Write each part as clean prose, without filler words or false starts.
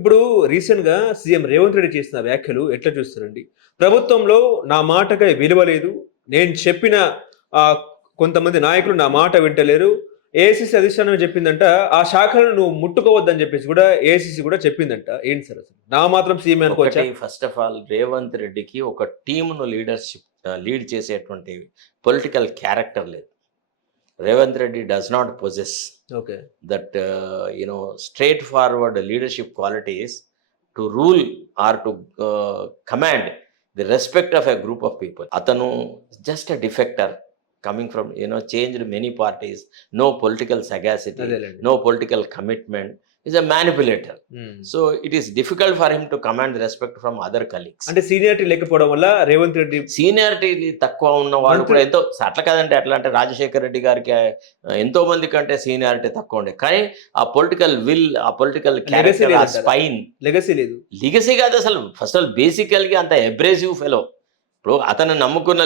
ఇప్పుడు రీసెంట్‌గా సీఎం రేవంత్ రెడ్డి చేసిన వ్యాఖ్యలు ఎట్లా చూస్తారండి? ప్రభుత్వంలో నా మాటకి విలువ లేదు. నేను చెప్పిన ఆహ్, కొంతమంది నాయకులు నా మాట వింటలేరు. ఏఐసీసీ అధిష్టానం చెప్పిందంట, ఆ శాఖలను నువ్వు ముట్టుకోవద్దని చెప్పేసి కూడా ఏఐసీసీ కూడా చెప్పిందంట. ఏంటి సార్ అసలు? నా మాత్రం సీఎమే అనుకోవచ్చా? ఒకటి ఫస్ట్ ఆఫ్ ఆల్ రేవంత్ రెడ్డికి ఒక టీమ్‌ను లీడ్ చేసేటువంటి పొలిటికల్ క్యారెక్టర్ లేదు. Revanth Reddy does not possess okay. That straightforward leadership qualities to rule or to command the respect of a group of people. అతను just a defector coming from changed many parties, no political sagacity, అదేలెండి. No political commitment. Is a manipulator. Hmm. So it is difficult for him to command the respect from other colleagues. అంటే seniority లేకపోవడం వల్ల Revanth Reddy seniority తక్కువ ఉన్న వాళ్ళు మంత్రి కూడా ఎంతో అట్లా కాదంటే ఎట్లా అంటే రాజశేఖర్ రెడ్డి గారికి ఎంతో మంది కంటే సీనియారిటీ తక్కువ ఉండే, కానీ ఆ పొలిటికల్ విల్, ఆ పొలిటికల్ లెగసీ క్యారెక్టర్, ఆ లేదంటారా? స్పైన్. లెగసీ లేదు. లిగసీ కాదు అసలు. ఫస్ట్ ఆల్ బేసికల్గా అంత అబ్రేసివ్ ఫెలో. ఇప్పుడు అతను నమ్ముకున్న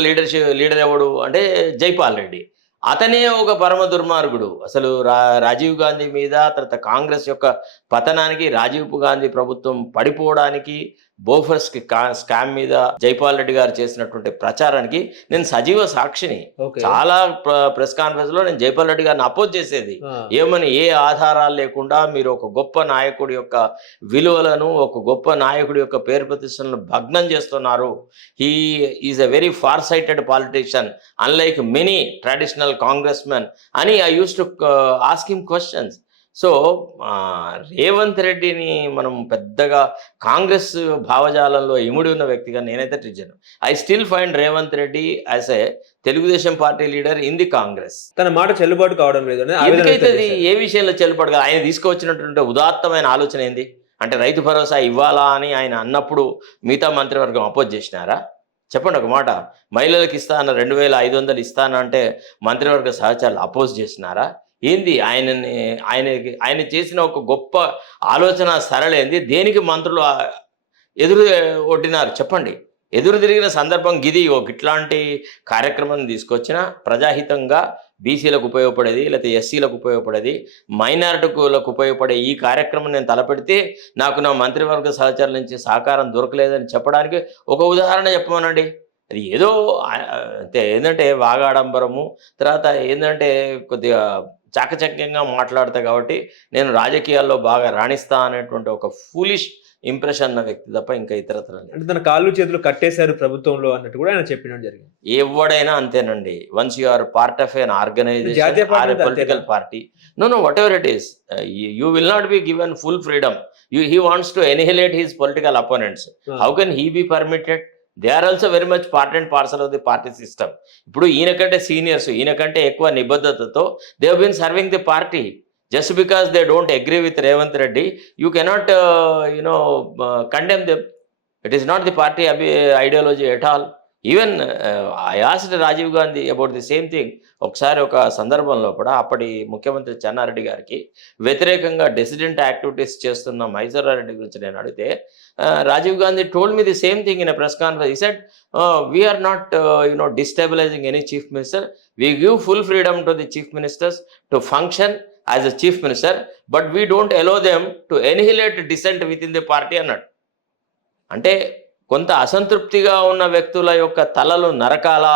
లీడర్ ఎవడు అంటే జైపాల్ రెడ్డి. అతనే ఒక పరమ దుర్మార్గుడు. అసలు రాజీవ్ గాంధీ మీద, తర్వాత కాంగ్రెస్ యొక్క పతనానికి, రాజీవ్ గాంధీ ప్రభుత్వం పడిపోవడానికి, బోఫర్స్ స్కామ్ మీద జైపాల్ రెడ్డి గారు చేసినటువంటి ప్రచారానికి నేను సజీవ సాక్షిని. ఓకే. చాలా ప్రెస్ కాన్ఫరెన్స్ లో నేను జైపాల్ రెడ్డి గారిని అపోజ్ చేసేది. ఆ! ఏమని, ఏ ఆధారాలు లేకుండా మీరు ఒక గొప్ప నాయకుడి యొక్క విలువలను, ఒక గొప్ప నాయకుడి యొక్క పేరు ప్రతిష్టలను భగ్నం చేస్తున్నారు. He is a very far sighted politician unlike many traditional Congress men అని I use to ask him questions. So Revanth రెడ్డిని మనం పెద్దగా కాంగ్రెస్ భావజాలంలో ఇముడి ఉన్న వ్యక్తిగా నేనైతే ట్రీట్ చేయను. I still find Revanth Reddy as a Telugu Desam party leader in the Congress. తన మాట చెల్లుబాటు కావడం లేదని ఆవేదన ఎందుకైతే వ్యక్తం అది చేశారు. ఏ విషయంలో చెల్లుపడగా ఆయన తీసుకువచ్చినటువంటి ఉదాత్తమైన ఆలోచన ఏంది అంటే రైతు భరోసా ఇవ్వాలా అని ఆయన అన్నప్పుడు మిగతా మంత్రివర్గం అపోజ్ చేసినారా? చెప్పండి ఒక మాట. మహిళలకు ఇస్తాన 2500 ఇస్తాను అంటే మంత్రివర్గ సహచరులు అపోజ్ చేసినారా? ఏంది ఆయన చేసిన ఒక గొప్ప ఆలోచన సరళేంది? దేనికి మంత్రులు ఎదురు ఒడ్డినారు చెప్పండి? ఎదురు తిరిగిన సందర్భం గిది. ఇట్లాంటి కార్యక్రమాన్ని తీసుకొచ్చిన ప్రజాహితంగా బీసీలకు ఉపయోగపడేది, లేకపోతే ఎస్సీలకు ఉపయోగపడేది, మైనారిటీలకు ఉపయోగపడే ఈ కార్యక్రమం నేను తలపెడితే నాకు నా మంత్రివర్గ సహచరుల నుంచి సహకారం దొరకలేదని చెప్పడానికి ఒక ఉదాహరణ చెప్పమనండి. అది ఏదో అంటే ఏంటంటే వాగాడంబరము, తర్వాత ఏంటంటే కొద్దిగా చాకచక్యంగా మాట్లాడతా కాబట్టి నేను రాజకీయాల్లో బాగా రాణిస్తా అనేటువంటి ఒక ఫూలిష్ ఇంప్రెషన్ ఉన్న వ్యక్తి తప్ప ఇంకా ఇతరత్ర లేదు. అంటే తన కాళ్ళు చేతులు కట్టేశారు ప్రభుత్వంలో అన్నట్టు కూడా ఆయన చెప్పడం జరిగింది. ఎవడైనా అంతేనండి. Once you are part of an organization జాతీయ or party a political party, no whatever it is, you will not be given full freedom. He wants to annihilate his political opponents. How can he be permitted? They are also very much part and parcel of the party system. ఇప్పుడు ఈయనకంటే seniors, ఈయనకంటే ఎక్కువ నిబద్ధతతో they have been serving the party. Just because they don't agree with Revanth Reddy, you cannot, condemn them. It is not the party ideology at all. Even I asked Rajiv Gandhi about the same thing. ఒకసారి ఒక సందర్భంలో కూడా అప్పటి ముఖ్యమంత్రి చెన్నారెడ్డి గారికి వ్యతిరేకంగా decidendi activities చేస్తున్న మైసూరారెడ్డి గురించి నేను అడిగితే Rajiv Gandhi told me the same thing in a press conference. He said we are not destabilizing any chief minister. We give full freedom to the chief ministers to function as a chief minister, but we don't allow them to annihilate dissent within the party అన్నాడు. అంటే కొంత అసంతృప్తిగా ఉన్న వ్యక్తుల యొక్క తలలు నరకాలా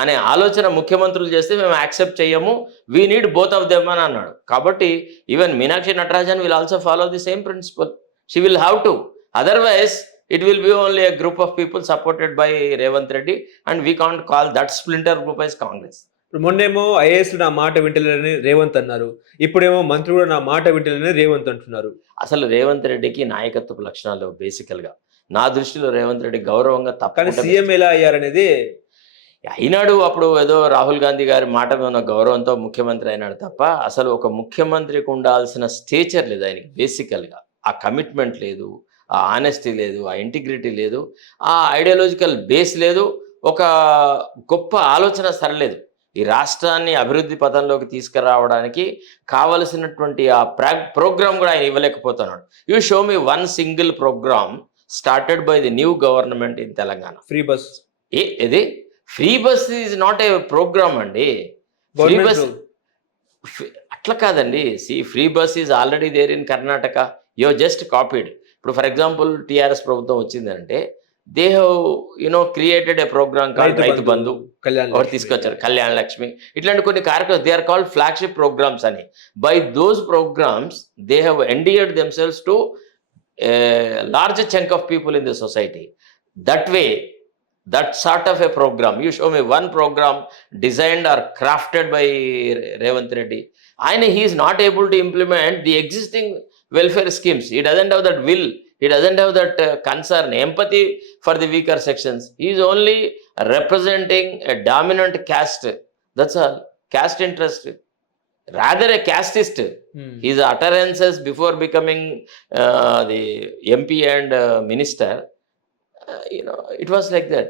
అనే ఆలోచన ముఖ్యమంత్రులు చేస్తే మేము యాక్సెప్ట్ చేయము, we need both of them అని అన్నాడు. కాబట్టి even Meenakshi Natarajan will also follow the same principle. She will have to, otherwise it will be only a group of people supported by Revanth Reddy, and we can't call that splinter group as Congress. ఇప్పుడు మొన్నేమో IAS నా మాట వింటలేరని రేవంత్ అన్నారు. ఇప్పుడేమో మంత్రులు కూడా నా మాట వింటలేరని రేవంత్ అంటున్నారు. అసలు రేవంత్ రెడ్డికి నాయకత్వ లక్షణాలు బేసికల్గా నా దృష్టిలో రేవంత్ రెడ్డి గౌరవంగా కానీ తప్పకుండా సీఎం ఎలా అయ్యారనేది అయినాడు. అప్పుడు ఏదో రాహుల్ గాంధీ గారి మాట మీద ఉన్న గౌరవంతో ముఖ్యమంత్రి అయినాడు తప్ప అసలు ఒక ముఖ్యమంత్రికి ఉండాల్సిన స్టేచర్ లేదు ఆయనకి. బేసికల్గా ఆ కమిట్మెంట్ లేదు, ఆ ఆనెస్టీ లేదు, ఆ ఇంటిగ్రిటీ లేదు, ఆ ఐడియాలజికల్ బేస్ లేదు, ఒక గొప్ప ఆలోచన సరలేదు. ఈ రాష్ట్రాన్ని అభివృద్ధి పథంలోకి తీసుకురావడానికి కావలసినటువంటి ఆ ప్రోగ్రామ్ కూడా ఆయన ఇవ్వలేకపోతున్నాడు. You show me one single programme started by the new government in Telangana. Free bus. ఇది free bus is not a programme అండి. ఫ్రీ బస్ అట్లా కాదండి. Free bus is already there in Karnataka. You just copied. ఇప్పుడు for example TRS ప్రభుత్వం వచ్చిందంటే they have created a programme called Rythu Bandhu Kalyan ఒకటి తీసుకొచ్చారు, కళ్యాణ లక్ష్మి, ఇట్లాంటి కొన్ని కార్యక్రమాలు they are called flagship programmes అని. By those programmes they have endeared themselves to large chunk of people in the society. That way, that sort of a program, you show me one program designed or crafted by Revanth Reddy, and he is not able to implement the existing welfare schemes. He doesn't have that will, he doesn't have that concern, empathy for the weaker sections. He is only representing a dominant caste, that's all, caste interest, rather a casteist. His utterances before becoming the MP and minister, it was like that.